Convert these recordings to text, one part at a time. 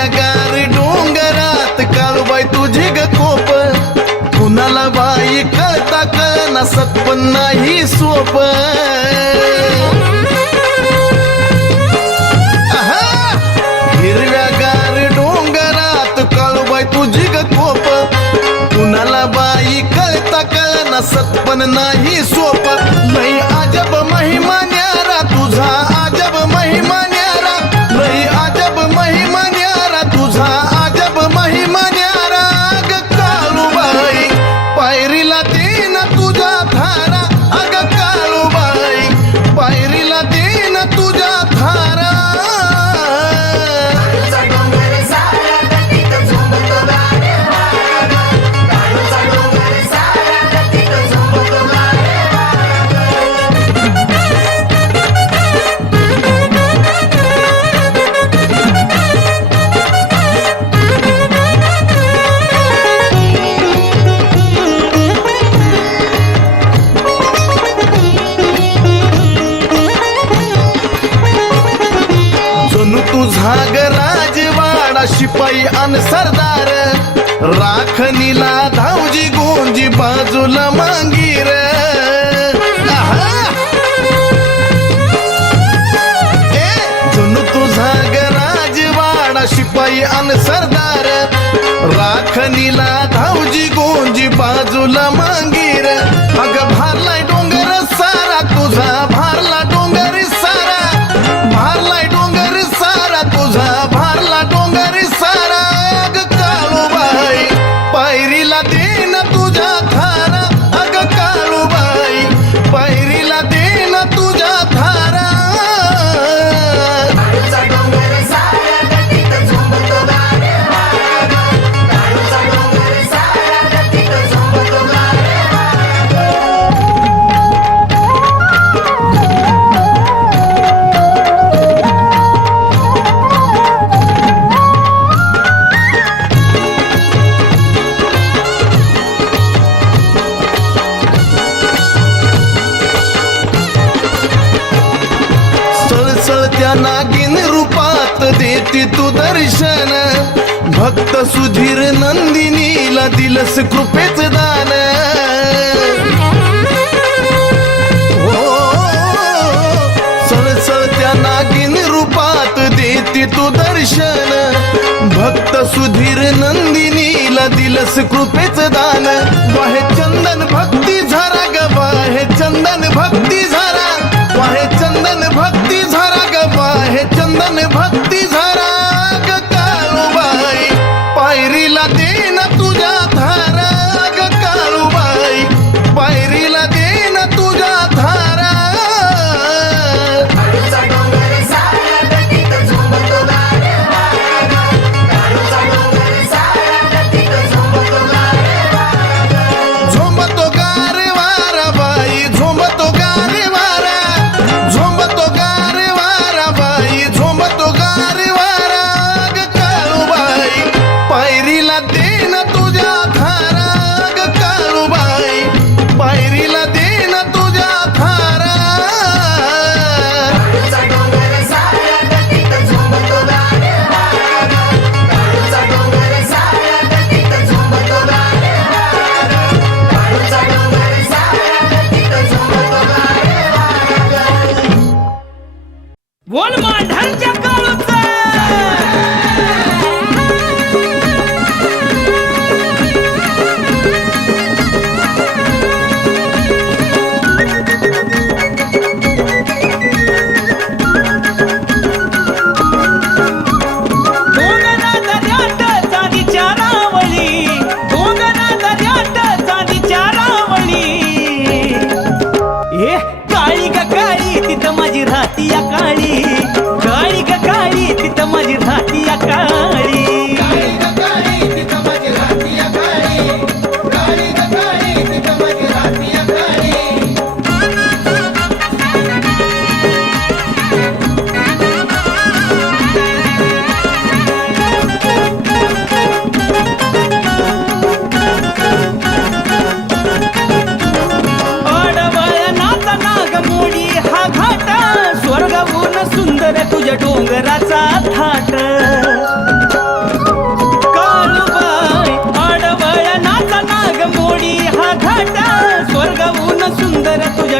हिरव्यागार डोंगरात काळूबाई तुझी ग कोप, कुणाला बाई कळता कळना सत्पन नाही सोप. हिरव्यागार डोंगरात काळूबाई तुझी ग कोप, कुणाला बाई कळता कळना सत्पन नाही सोप. लई अजब महिमा न्यारा तुझा, अजब महिमा न्यारा, लई अजब महिमा न्यारा तुझा, अजब महिमा न्यारा. अग काळूबाई पायरीला देन तुझ्या धारा, अग काळूबाई पायरीला देन तुझ्या धारा. तुझा ग राजवाडा शिपाई अन सरदार, राखणीला धावजी गोंजी बाजूला मांगीर. जणू तुझा ग राजवाडा शिपाई अन सरदार, राखणीला धावजी गोंजी बाजूला मांगीर. अग भारलाय डोंगर सारा तुझा, भारला डोंगर सारा, भारलाय डोंगर सारा तुझा, भारला डोंगर सारा. अग काळूबाई पायरीला देन तुझ्या धारा, अग काळूबाई पायरीला देन तुझ्या धारा. सळसळत्या नागिन रूपात देती तू दर्शन, भक्त सुधीर नंदिनीला दिलस कृपेच दान. हो सळसळत्या नागिन रूपात देती तू दर्शन, भक्त सुधीर नंदिनीला दिलस कृपेच दान. वाहे चंदन भक्ती झरा ग, वाहे चंदन भक्ती झरा, वाहे चंदन भक्ती झरा ग, वाहे चंदन भक्ती झरा. ग काळूबाई पायरीला देन तुझ्या धारा, ग काळूबाई पायरीला देन तुझ्या धारा. झोंबतो गारे वारा बाई, झोंबतो गारे वारा.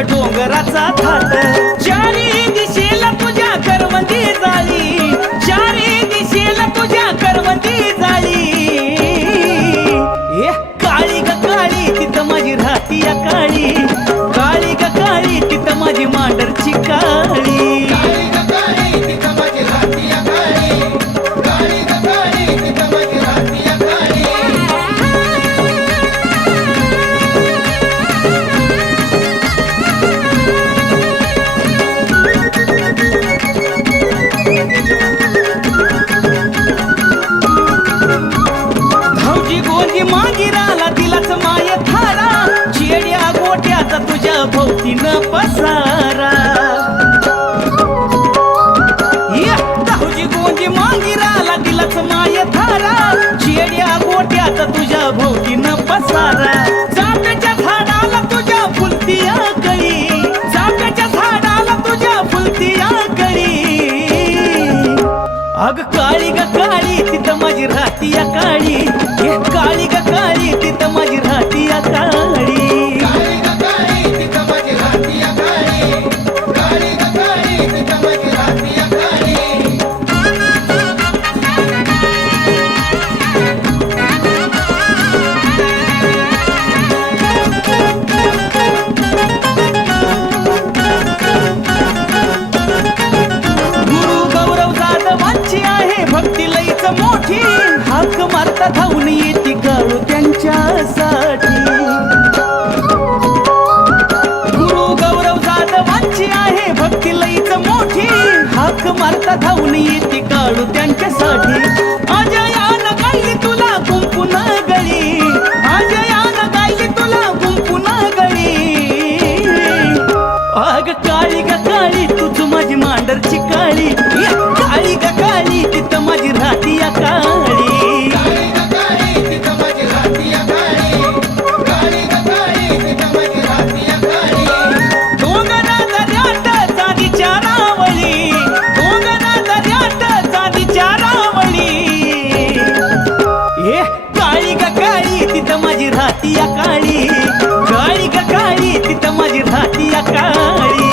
डोंगराचा थाट चारी दिशेला तुझ्या करवंदी जाळी चारी दिशेला तुझ्या करवंदी जाळी ए काळी ग काळी तिथं माझी राहती या काळी काळी ग काळी तिथं माझी मांडरची काळी तुझ्या भोवतीनं पसारा दाहुजी गोंजी मांगिराला दिलाच माय थारा शेड्या गोट्यात तुझ्या भोवतीनं पसारा चाफ्याच्या झाडाला तुझ्या फुलतीया कळी चाफ्याच्या झाडाला तुझ्या फुलतीया कळी अग काळी ग काळी तिथं माझी राहती या काळी काळी ग काळी तिथं माझी राहती या काळी मोठी हाक मारता धावून येते काळू त्यांच्यासाठी गुरु गौरव जाधवांची आहे भक्ती लईच मोठी हाक मारता धावून येते काळू त्यांच्यासाठी अजयान गायली तुला कुंकुन गळी अजयान गायली तुला कुंकुन गळी अग काळी ग काळी तुझ माझी मांडरची काळी काळी ग काळी तिथं माझी राहती या काळी डोंगरा दर्यात चांदीच्या रावळी डोंगरा दर्यात चांदीच्या रावळी ए काळी ग काळी तिथं माझी राहती या काळी काळी ग काळी तिथं माझी राहती या काळी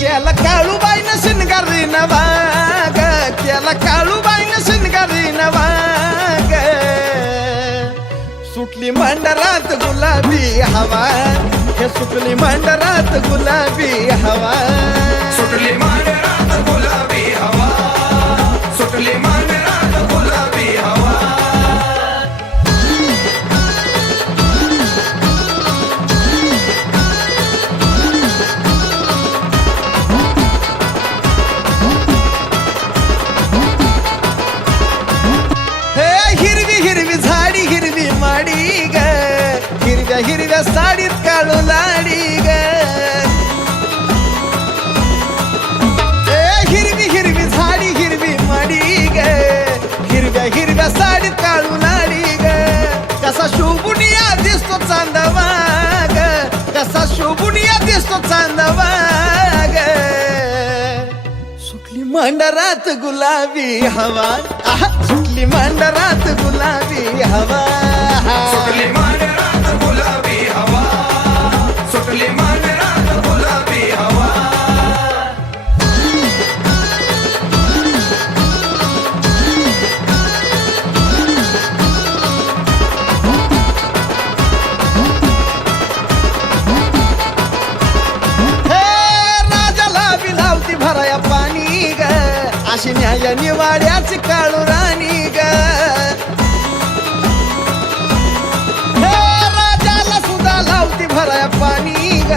केला काळूबाईनं शिनगारी नवाग केला काळूबाईनं शिनगारी नवाग सुटली मंडरात गुलाबी हवा हे सुटली मंडरात गुलाबी हवा सुटली मंडरात गुलाबी हवा सुटली मंडरात गुलाबी हवा हिरव्या साडीत काळू लाडी ग हिरवी हिरवी झाडी हिरवी माडी ग हिरव्या साडीत काळू लाडी ग कसा शोभुनिया दिसतो चांदवा ग कसा शोभुनिया दिसतो चांदवा ग सुटली मंडरात गुलाबी हवा सुटली मंडरात गुलाबी हवा सुटली मंडरात गुलाबी हवा सुटली मंडरात गुलाबी हवा राजाला बी लावती भराया पाणी ग अशी न्याय निवाड्याची काळू राणी ग राजाला सुद्धा लावती भराया पाणी ग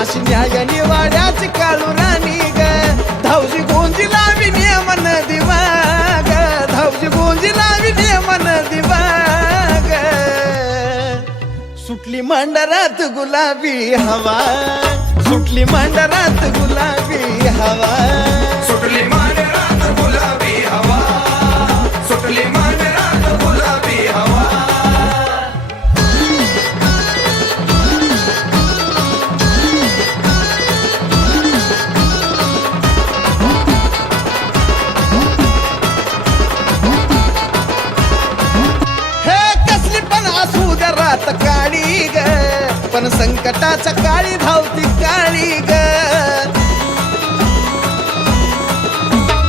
अशी न्याय निवाड्याची काळू राणी ग धावजी गोंजी लावी नियमन दिवा ग धावजी गोंजी लावी नियमन दिवा ग सुटली मांडरात गुलाबी हवा, सुटली मांडरात गुलाबी हवा, सुटली मांडरात गुलाबी हवा, सुटली मांडरात गुलाबी हवा. हे कसली पण असू द्या रात काळी ग, पण संकटाच्या काळी धावती काळी ग.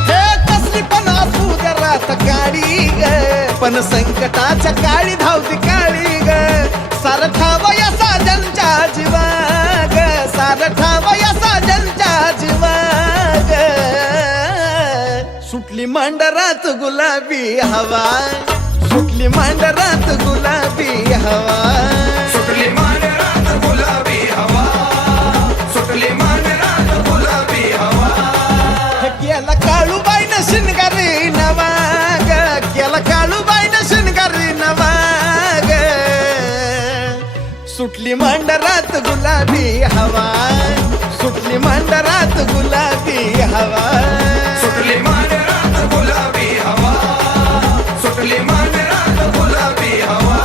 हे कसली पण असू द्या रात काळी ग, पण संकटाच्या काळी धावती काळी ग. सारखा वयसा ज्यांच्या जीवा ग, सारखा वयसा ज्यांच्या जीवा ग. सुटली मांडरात गुलाबी हवा, सुटली मांडरात गुलाबी हवा, सुटली मांडरात गुलाबी हवा, सुटली मांडरात गुलाबी हवा. केला काळूबाईन शिनगारी नवा ग, केला काळूबाईन शिनगारी नवा ग. सुटली मांडरात गुलाबी हवा, सुटली मांडरात गुलाबी हवा, सुटली मांडरात गुलाबी हवा, सुटली मांडरात गुलाबी हवा.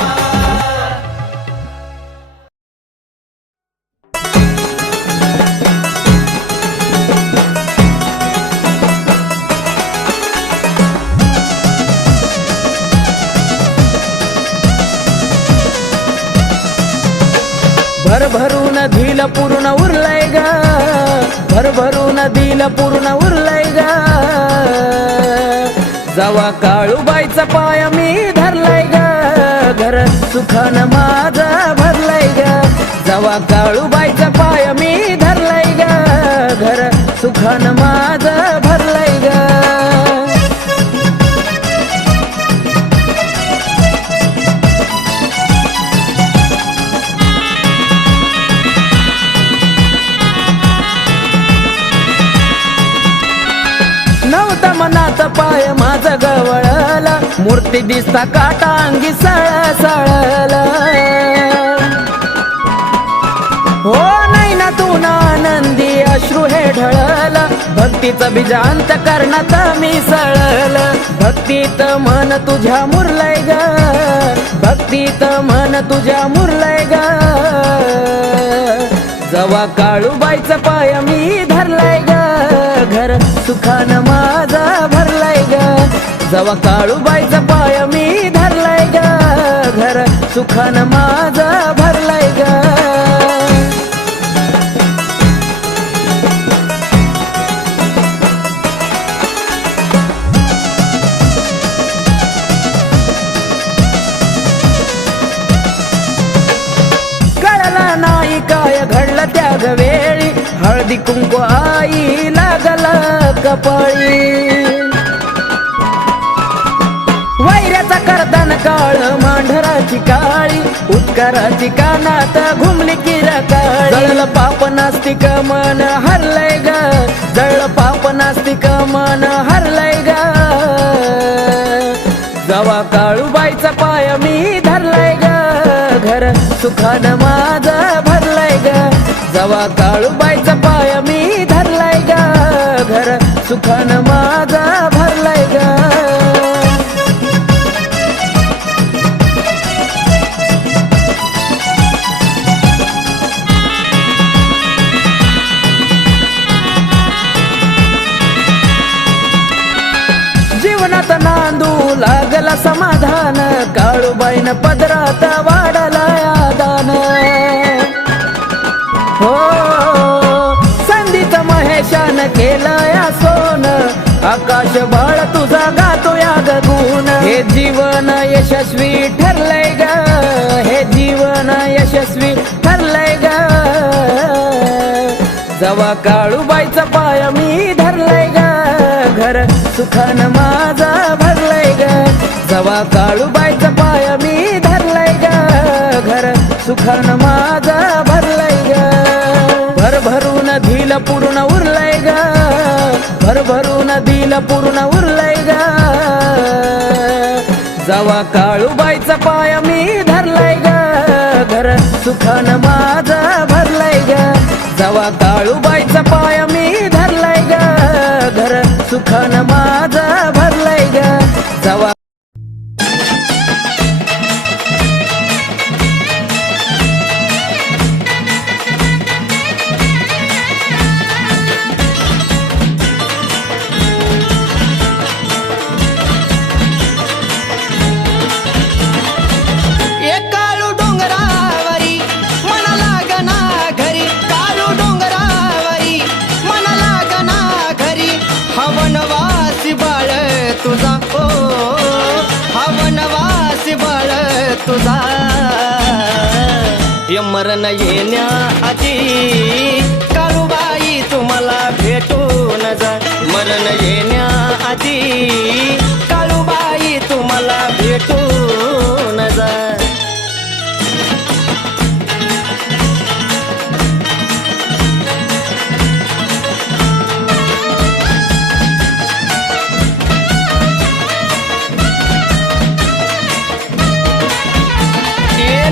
भरभरून दिल पूर्ण उरलंय ग, भरभरून दिल पूर्ण उरलंय ग. जवा काळूबाईचा पाय मी धरलाय ग, घर सुखान माझा भरलाय ग. जवा काळूबाईचा पाय मी धरलाय ग, घर सुखान माझा भरलाय ग. नव्हता मनात पाय माझ गवळला, मूर्ती दिसता काटा अंगी सळसळला. हो नाही ना तू ना आनंदी अश्रू हे ढळला, भक्तीचं बीज अंतकरणात मिसळल. भक्तीत मन तुझ्या मुरलंय ग, भक्तीत मन तुझ्या मुरलंय ग. जवा काळूबाईचा पाय मी धरलाय ग, घर सुखान माझा भरलाय ग. जवा काळूबाईचा पाय मी धरलाय ग, घर सुखान माझा भरलाय ग. कळला नाही काय घडलं त्या ग वेळी, हळदी कुंकू आई लागला कपाळी. वैऱ्याचा करतान काळ मांढराची काळी, उत्काराची कानात घुमली किरकाळी. जळलं पाप नास्तिक मन हरलंय ग, जळलं पाप नास्तिक मन हरलंय ग. जवा काळूबाईचा पाय मी धरलाय ग, घर सुखान माझा भरलाय ग. जवा काळूबाईचा पाय मी धरलाय ग, घर सुखान माझा भरलाय ग. जीवनात नांदू लागला समाधान, काळूबाईन पदरात वाढला दान. हो संधीच महेशान केलं या सोन, आकाश बाळ तुझा गातो या गुण. हे जीवन यशस्वी ठरलंय ग, हे जीवन यशस्वी ठरलंय ग. जवा काळूबाईचा पाय मी धरलाय ग, घर सुखान माझा भरलाय ग. जवा काळूबाईचा पाय मी धरलाय ग, घर सुखान माझा भरलाय ग. भरभरून दिल पूर्ण उरलंय ग, भरभरून दिल पूर्ण उरलंय ग. जावा काळूबाईचा पाय मी धरलाय ग घर सुखानं माझा भरलाय ग जावा काळूबाईचा पाय मी धरलाय ग घर सुखानं माझा भरलाय ग जावा एक काळू डोंगरावरी मना लागना घरी काळू डोंगरावरी मना लागना घरी हवनवासी बाळ तुझा ओ हवनवासी बाळ तुझा मरण येण्याआधी काळूबाई तुम्हाला भेटून जा मरण येण्याआधी काळूबाई तुम्हाला भेटून जा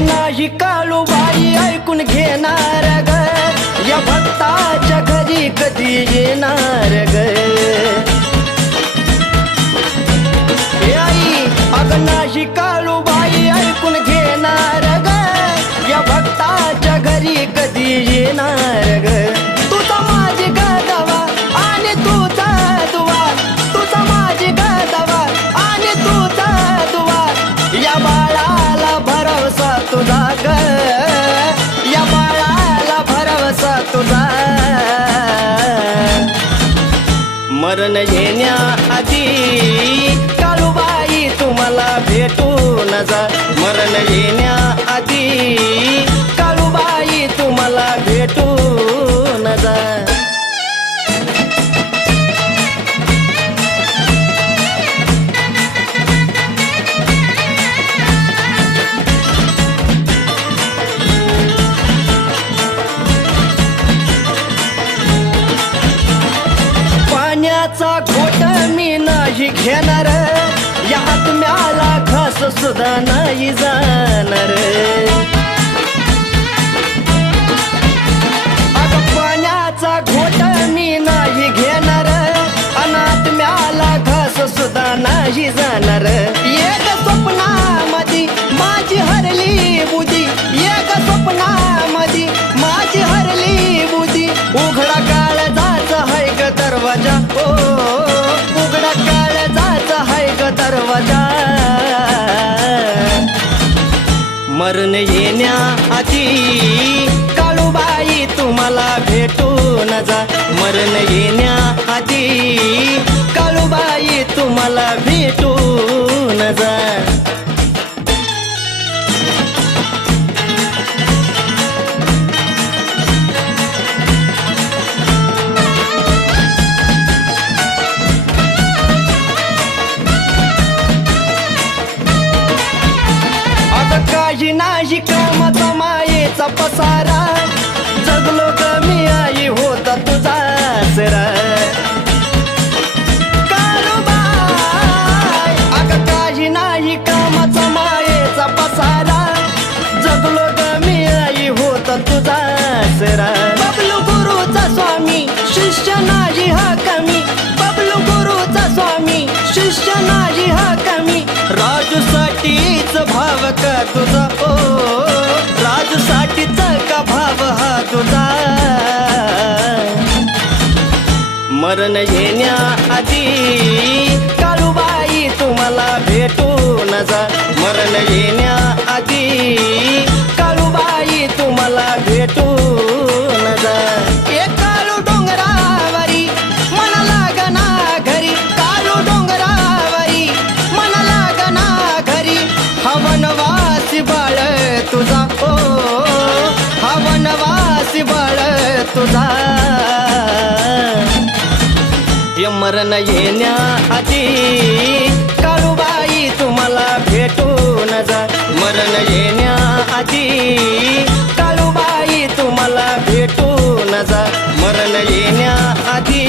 नाही काळूबाई ऐकून घेणार ग या भक्ताच्या घरी कधी येणार ग आई अगं नाही काळूबाई ऐकून घेणार ग या भक्ताच्या घरी कधी येणार ग तुझा माझी गदवा आणि तुझा दुवा तुझा माझी गदवा आणि तुझा दुवा या बाळाला भरवसा तुझा ग या बाळाला भरवसा तुझा मरण येण्याआधी काळूबाई तुम्हाला भेटून जा मरण येण्याआधी काळूबाई तुम्हाला भेटून जा पाण्याचा घोट मी नाही घेणार या आत्म्याला घास सुद्धा नाही जाणार अगं पाण्याचा घोट मी नाही घेणार अनात्म्याला घास सुद्धा नाही जाणार एक स्वप्नामध्ये माझी हरली बुद्धी एक स्वप्नामध्ये माझी हरली बुद्धी उघडा काळजाचा हाय ग दरवाजा ओ उघडा काळजाचा हाय ग दरवाजा मरण येण्याआधी काळूबाई तुम्हाला भेटून जा मरण येण्याआधी काळूबाई तुम्हाला भेटून जा काही नाही कामाचा मायेचा पसारा जगलो कमी आई होता तुझा सरा काळूबाई अगं काही नाही कामाचा मायेचा पसारा जगलो कमी आई होता तुझा सरा बबलू गुरुचा स्वामी शिष्य नाही हा कमी बबलू गुरुचा स्वामी शिष्य नाही हा कमी राजूसाठीच भाव का तुझा ओ राजूसाठीच का भाव हा तुझा मरण येण्याआधी काळूबाई तुम्हाला भेटून जा मरण येण्याआधी काळूबाई तुम्हाला भेटून जा एक काळू डोंगरावरी मना लागना घरी काळू डोंगरावरी मना लागना घरी हवनवासी बाळ तुझा ओ हवनवासी बाळ तुझा मरण येण्याआधी काळूबाई तुम्हाला भेटून जा मरण येण्याआधी काळूबाई तुम्हाला भेटून जा मरण येण्याआधी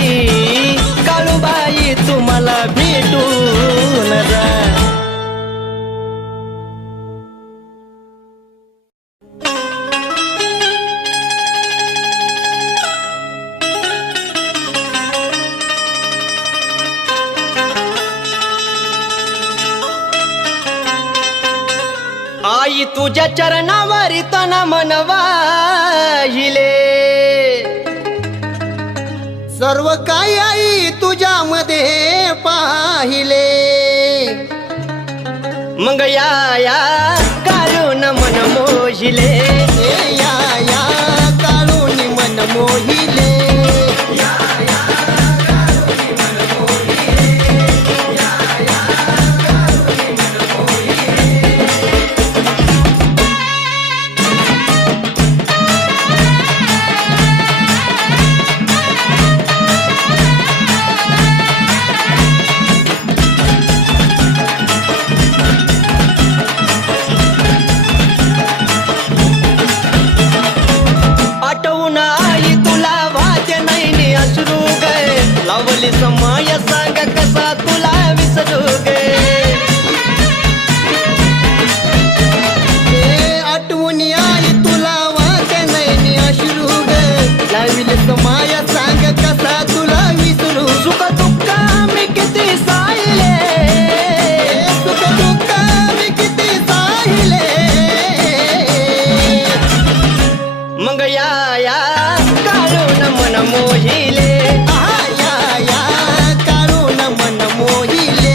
काळूबाई तुम्हाला भेटून जा आई तुझ्या चरणावरी तन मन वाहिले, सर्व काही आई तुझ्यामध्ये पाहिले. मग या काढून मन मोहिले, या काढून मन मोहिले. आठवून आई तुला वाद्य नाही अश्रू गे, लावली समय सांग कसा तुला विसरू गे. आठवण आई तुला वाट नाही अश्रू ग, लाविल समाया सांग कसा तुला विसरू. सुख दुःख मी किती साहिले, सुख दुःख मी किती साहिले. मग या काढून मन मोहिले, या काढून मन मोहिले.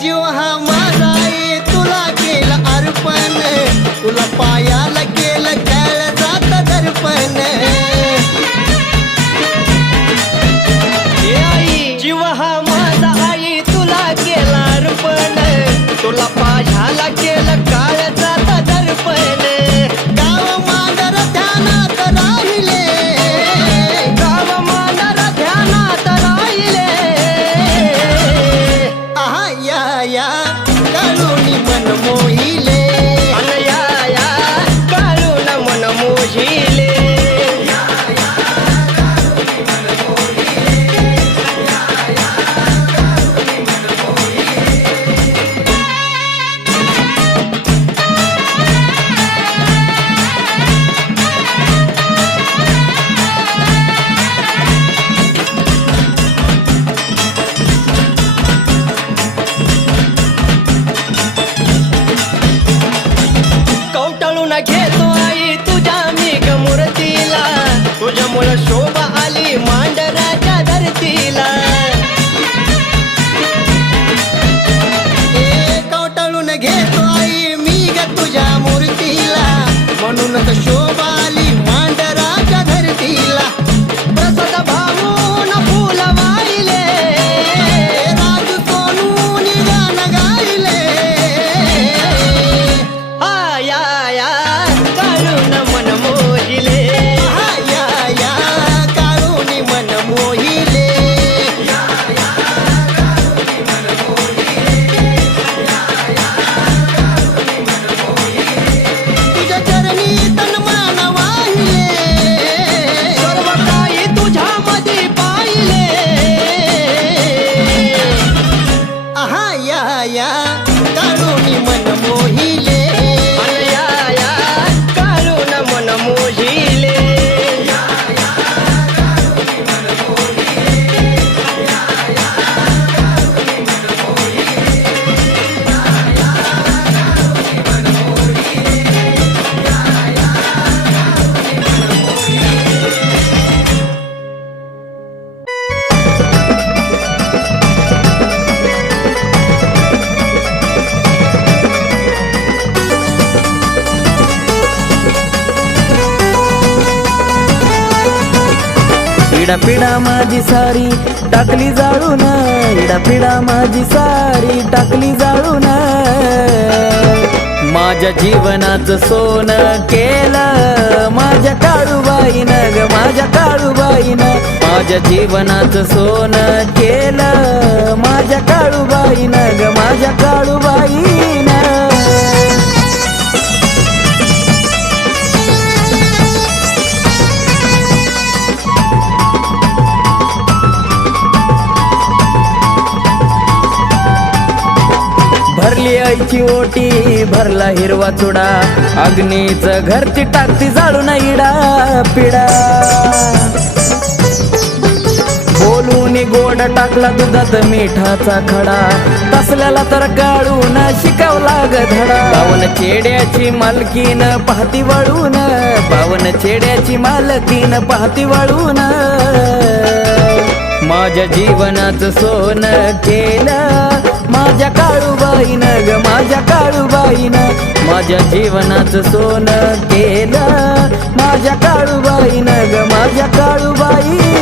जीव हा माझा आहे तुला केलं अर्पण, तुला पायाला केलं कळ जात दर्पण. हे आई जीव हा माझा आई तुला केला अर्पण, तुला पाझाला केलं काळजात दर्पण. गाव मांडर ध्यानात राहिले, गाव मांडर ध्यानात राहिले, या काढून मन मोहिले. अन या काढून मन मोहिले. कौटळून घेतो आई तुझ्या मी मूर्तीला, तुझ्यामुळं शोभा आली मांडराच्या धरतीला. कवटाळून घेतो आई मी ग तुझ्या मूर्तीला, म्हणूनच शोभा आली मांडराच्या धरतीला. प्रसाद भाऊन फुल वाहिले, राजू सोनून गाणं गायले. या काढून मन मोहिले, या काढून मन मोहिले. तुझ्या चरणी तन मन वाहिले, सर्व काही तुझ्यामध्ये पाहिले. या काढून मन मोहिले. अन या काढून मन मोहिले. पिढा माझी सारी टाकली जाळून, पिढा माझी सारी टाकली जाळून. माझ्या जीवनाचं सोनं केलं माझ्या काळूबाईनं ग, माझ्या काळूबाईनं. माझ्या जीवनाचं सोनं केलं माझ्या काळूबाईनं ग, माझ्या काळूबाईनं. भरली आईची ओटी भरला हिरवा चुडा अग्नीच घरची टाकती जाळून इडा पिडा बोलून गोड टाकला दुधात मिठाचा खडा तसल्याला तर काढून शिकवला ग धडा पावन चेड्याची मालकीन पाहती वळून पावन चेड्याची मालकीन पाहती वळून माझ्या जीवनाचं सोनं केलं माझ्या काळूबाईनं ग माझ्या काळूबाईनं माझ्या जीवनाचं सोनं केलं माझ्या काळूबाईनं ग माझ्या काळूबाईनं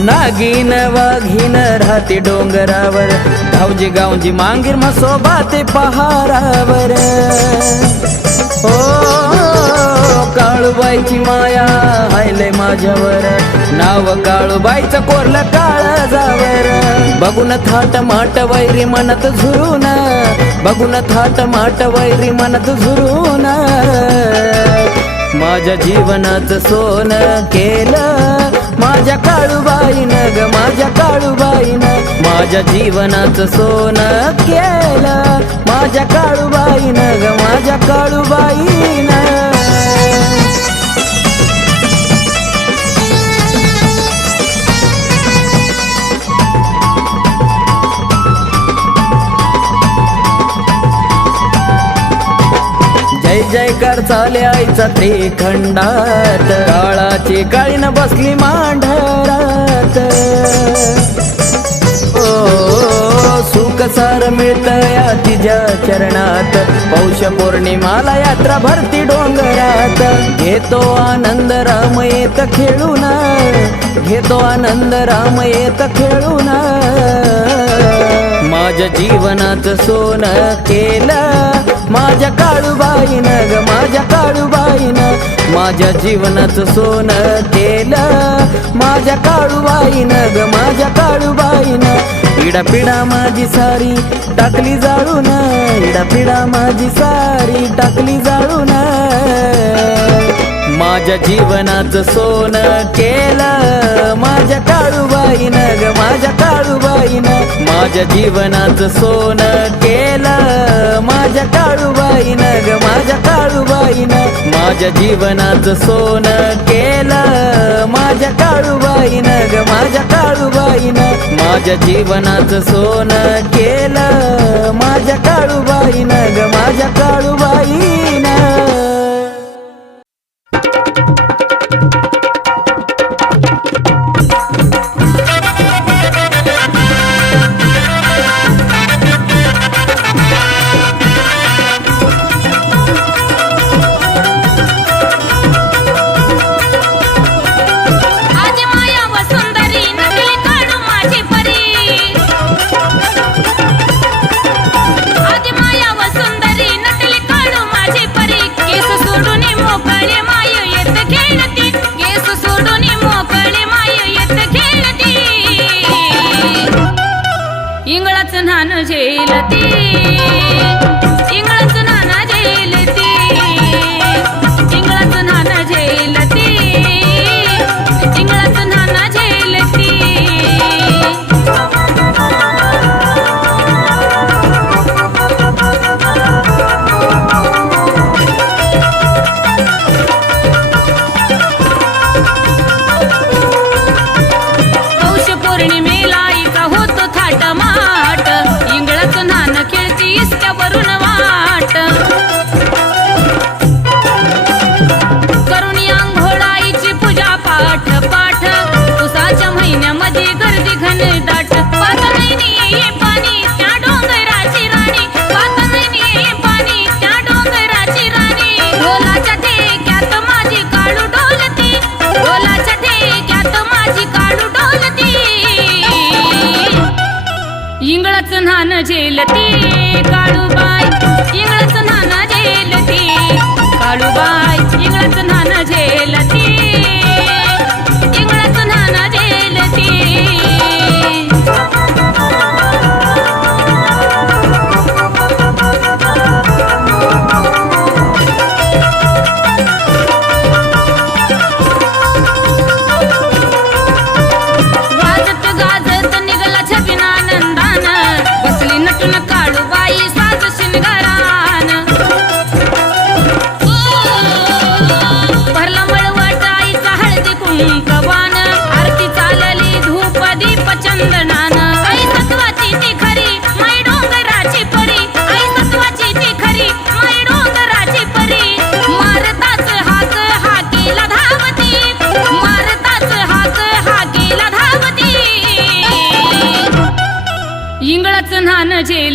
नागिन वाघीन राहते डोंगरावर धावजी गावजी मांगीर मसोबा ते पहारावर ओ काळूबाईची माया हायले माझ्यावर नाव काळूबाईचं कोरलं काळजावर बघून थाट माट वैरी मनत झुरून बघून थाट माट वैरी मनत झुरून माझ्या जीवनाचं सोनं केलं माझ्या काळूबाईनं ग माझ्या काळूबाईनं माझ्या जीवनाचं सोनं केलं माझ्या काळूबाईनं ग माझ्या काळूबाईनं जय जयकार चाले आईचा त्रिखंडात काळाची काळीन बसली मांढरात ओ सुख सार मिळत या तिच्या चरणात पौष पौर्णिमाला यात्रा भरती डोंगरात घेतो आनंद राम येत खेळून घेतो आनंद राम येत खेळून माझ्या जीवनाचं सोनं केलं माझ्या काळूबाईनं ग माझ्या काळूबाईनं माझ्या जीवनाचं सोनं केलं माझ्या काळूबाईनं ग माझ्या काळूबाईनं इडा पिडा माझी सारी टाकली जाळून इडा पिडा माझी सारी टाकली जाळून माझ्या जीवनाचं सोनं केलं माझ्या काळूबाईनं ग माझ्या काळूबाईनं माझ्या जीवनाचं सोनं केलं माझ्या काळूबाईनं ग माझ्या काळूबाईनं माझ्या जीवनाचं सोनं केलं माझ्या काळूबाईनं ग माझ्या काळूबाईनं माझ्या जीवनाचं सोनं केलं माझ्या काळूबाईनं ग माझ्या काळूबाईनं झेलती काळूबाई इंगळच नाना झेलती काळूबाई इंगळच नाना झेलती इंगळच नाना झेलती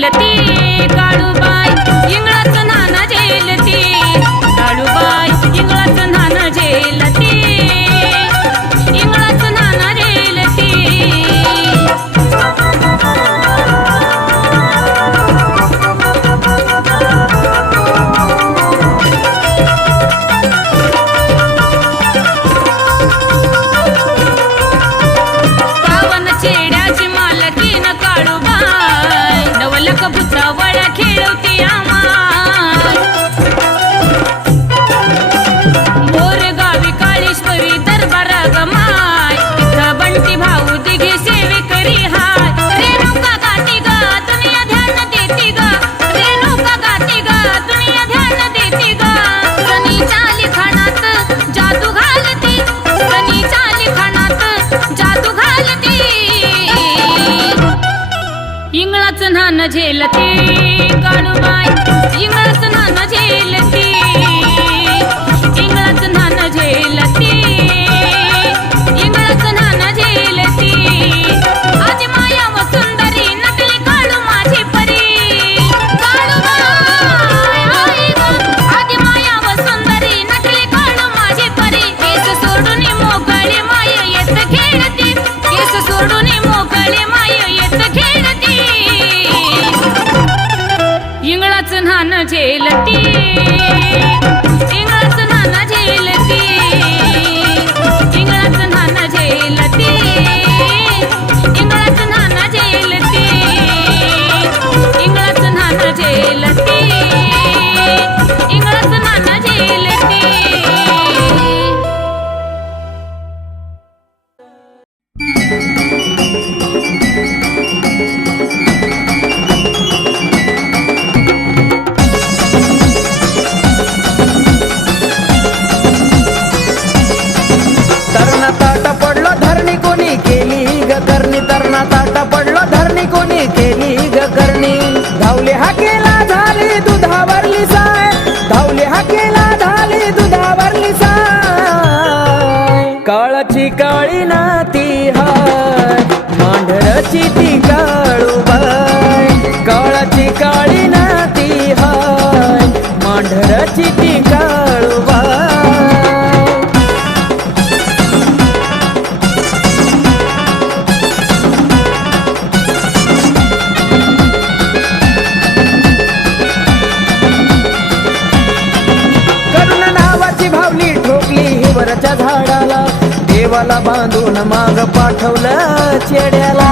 झेलती काळूबाई इंगळाचं नाना झेलती काळूबाई इंगळाचं नाना झेलती इंगळाचं नाना झेलती पावन चेड्याची मालकीन काळूबाई नवलक भुसावळ्या खेळवती आमाय मोरगावी काळेश्वरी दरबार गमाय इथं बंटी भाऊ दिघे सेवेकरी हाय रेणुका गाती ग दुनिया ध्यान देती ग रेणुका गाती ग दुनिया ध्यान देती ग सनीच्या लिखाणात जादू घालती सनीच्या लिखाणात जादू घालती इंगळाचं नान झेलती काळूबाई इंगळाचं नान झेलती इंगळाचं नान झेलती इंगळाचं नान झेलती आजी माया व सुंदरी नकली काळू माझी परी काळूबाई आई ग आजी माया व सुंदरी नकली काळू माझी परी केस सोडून मोकळे माय येत खेळती केस सोडून मोकळे माय येत खेळती इंगळाचं नान झेलती इंगळाचं नान झेलती इंगळाचं नान झेलती इंगळाचं नान झेलती इंगळाचं नान झेलती इंगळाचं नान झेलती तरणा ताटा पडलो धरणी कोणी केली ग करणी तरणा ताटा पडलो धरणी कोणी केली ग करणी धावले हाकेला झाली दुधावरली साय धावले हाकेला झाली दुधावरली साय काळाची काळी नाती हाय मांढरची ती काळूबाई काळाची काळी नाती हाय मांढरची ती काळूबाई करुणा नावाची भावली ठोकली हिवरच्या झाडाला देवाला बांधून माग पाठवलं चेड्याला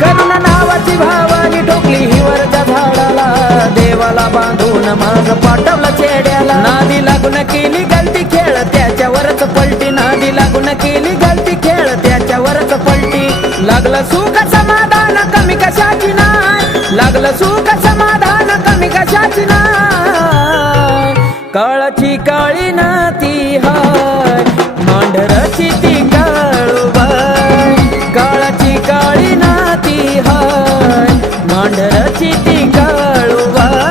करुणा नावाची भावाली ठोकली हिवरच्या झाडाला देवाला बांधून माग पाठवलं चेड्याला नादी लागून केली गलती खेळ त्याच्यावरच पलटी नादी लागून केली गलती खेळ त्याच्यावरच पलटी लागलं सुख समाधान कमी कशाची नाय लागलं सुख समाधान कमी कशाची नाय काळाची काळी नाती हाय मांढरची ती काळूबाई काळाची काळी नाती हाय मांढरची ती काळूबाई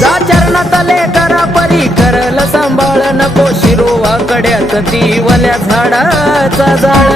जा चरणातले करा परी करल सांभाळ नको शिरोवा कड्यात ती वल्या झाडाचा जाळ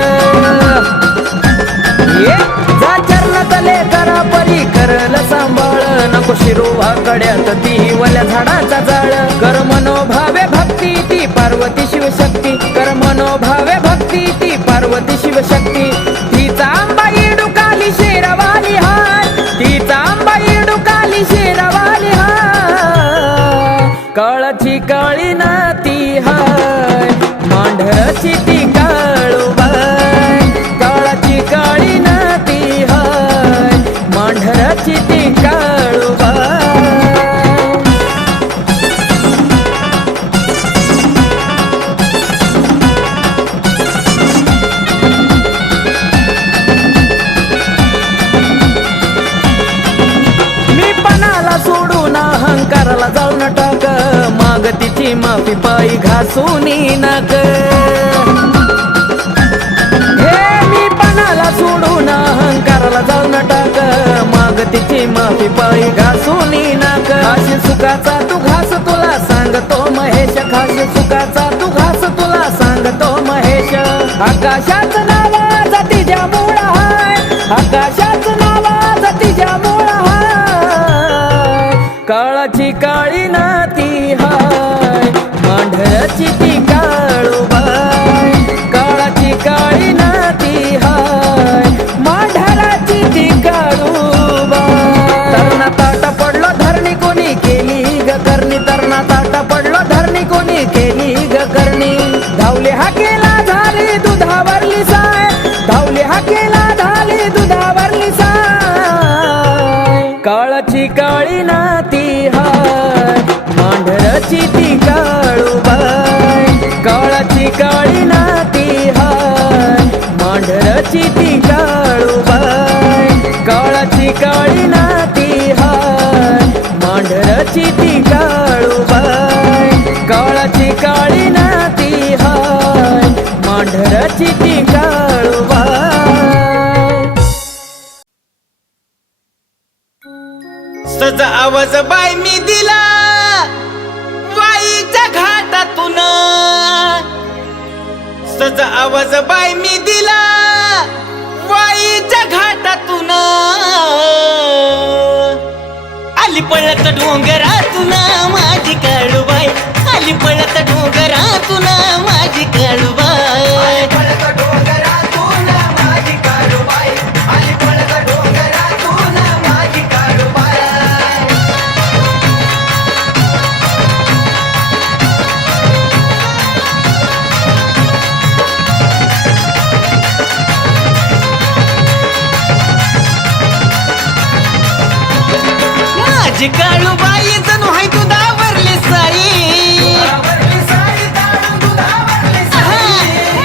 जा चरणातले करा परी करल सांभाळ नको शिरोवा कड्यात ती वल्या झाडाचा जाळ कर मनोभावे भक्ती ती पार्वती शिवशक्ती कर मनोभावे भक्ती ती पार्वती शिवशक्ती तिचा आंबाई डुकाली शेरवाली हाय तिचा आंबाई डुकाली शेरवाली हाय काळाची काळी नाती हाय मांढरची ती काळूबाई काळाची काळी नाती हाय मांढरची ती काळूबाई अहंकाराला जाऊन टाक मागतीची माफी पायी घासून नाक हे मी पणाला सोडून अहंकाराला जाऊन टाक माग तिची माफी पायी घासून नाक खाशी सुखाचा तू घास तुला सांगतो महेश खाशी सुखाचा तू घास तुला सांगतो महेश आकाशाच नावाचा तिच्या मूळ हाय आकाशाच नावाचा तिच्या मूळ हाय काळाची काळी नाती हाय मांढराची ती काळूबाई काळाची काळी नाती हाय मांढराची ती काळूबाई तरणा ताटा पडलो धरणी कोणी केली ग करणी तरणा ताटा पडलो धरणी कोणी केली ग करणी धावले हाकेला झाली दुधावरली साय धावले हाकेला झाली दुधावरली साय काळाची काळी नाती हाय मांढराची ती काळूबाई काळाची काळी नाती हाय मांढराची ती काळूबाई काळाची काळी नाती हाय मांढराची ती काळूबाई काळाची काळी नाती हाय मांढराची ती काळूबाई सज आवाज बाय मी दिला वाईच्या घाटातून सज आवाज बाय मी दिला वाईच्या घाटातून आली पळत डोंगरातून माझी काळूबाई आली पळत डोंगरातून माझी काळूबाई पळत डोंगरातून माझी काळूबाई आली पळत डोंगरातून माझी काळूबाई माझी काळूबाई जणू हाय दुधावरली साई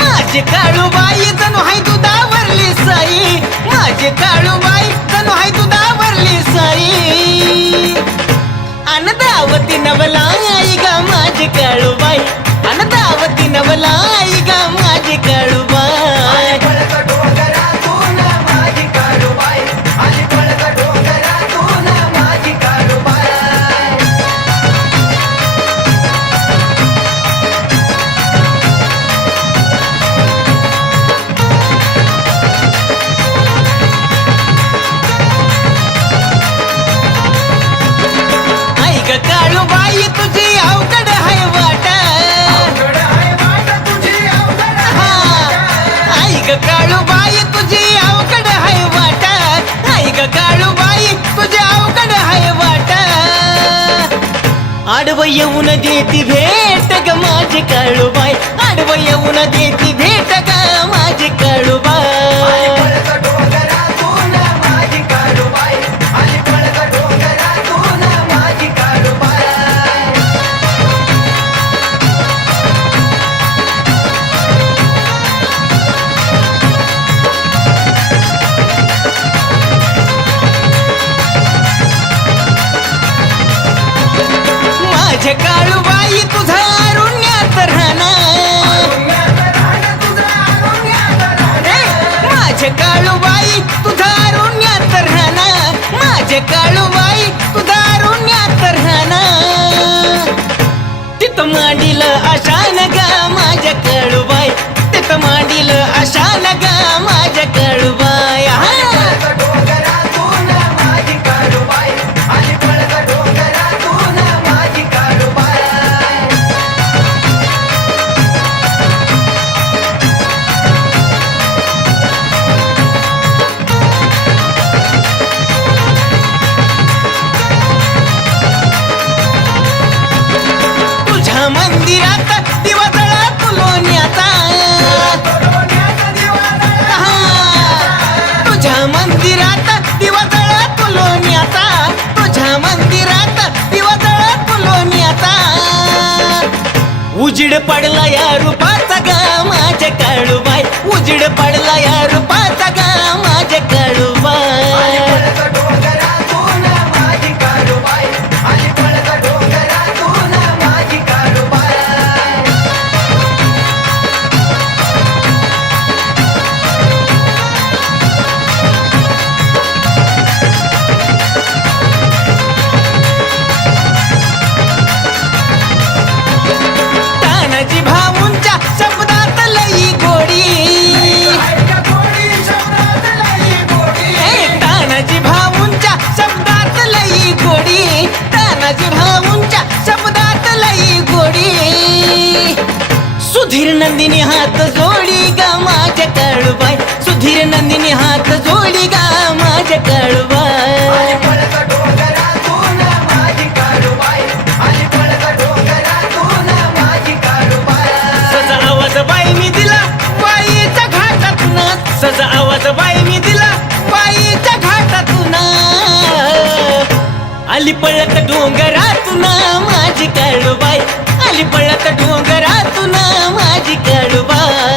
माझी काळूबाई जणू हाय दुधावरली साई माझी काळूबाई जणू हाय दुधावरली साई अनदावती नवला आई ग माझी काळूबाई अनदावती नवला आई ग माझी काळूबाई पळत डोंगरातून माझी काळूबाई आली पळत डोंगरातून माझी काळूबाई आई ग काळूबाई तुझी अवघड हाय वाट अवघड आहे वाट तुझी अवघड आहे हा. आई ग काळूबाई तुझी अवघड हाय वाट आई ग काळूबाई तुझी अवघड हाय वाट आडवं येऊन देती भेट ग माझी काळूबाई आडवं येऊन देती भेट ग माझी काळूबाई पळत डोंगरातून माझी काळूबाई आली पळत डोंगरातून माझी काळूबाई माझ्या काळूबाई तुझा अरुण्यात राहणार माझ्या काळूबाई तुझा अरुण्यात राहणार माझ्या काळूबाई तुझा अरुण्यात राहणार तिथं मांडील आशान गा माझ्या काळूबाई तिथं मांडील आशान गा माझ्या काळूबाई पळत डोंगरातून माझी काळूबाई आली पळत डोंगरातून माझी काळूबाई तुझ्या मंदिरात दिवा जळा तुलोन्याचा तुझ्या मंदिरात दिवा जळा तुलोन्याचा तुझ्या मंदिरात दिवा जळा तुलोन्याचा उजेड पडला या रूपाचा गा माझ्या काळूबाई उजेड पडला या रूपाचा गा माझ्या काळूबाई पळत डोंगरातून माझी काळूबाई आली पळत डोंगरातून माझी काळूबाई सुधीर नंदिनी हात जोडी गा माझ्या काळूबाई सुधीर नंदिनी हात जोडी गा माझ्या काळूबाई आली पळत डोंगरातून माझी काळूबाई आली पळत डोंगरातून माझी काळूबाई सजा आवाज बाई मी दिला बाईच्या घाटातून सजा आवाज बाई मी दिला बाईच्या घाटातून आली पळत डोंगरातून माझी काळूबाई आली पळत डोंगरातून माझी काळूबाई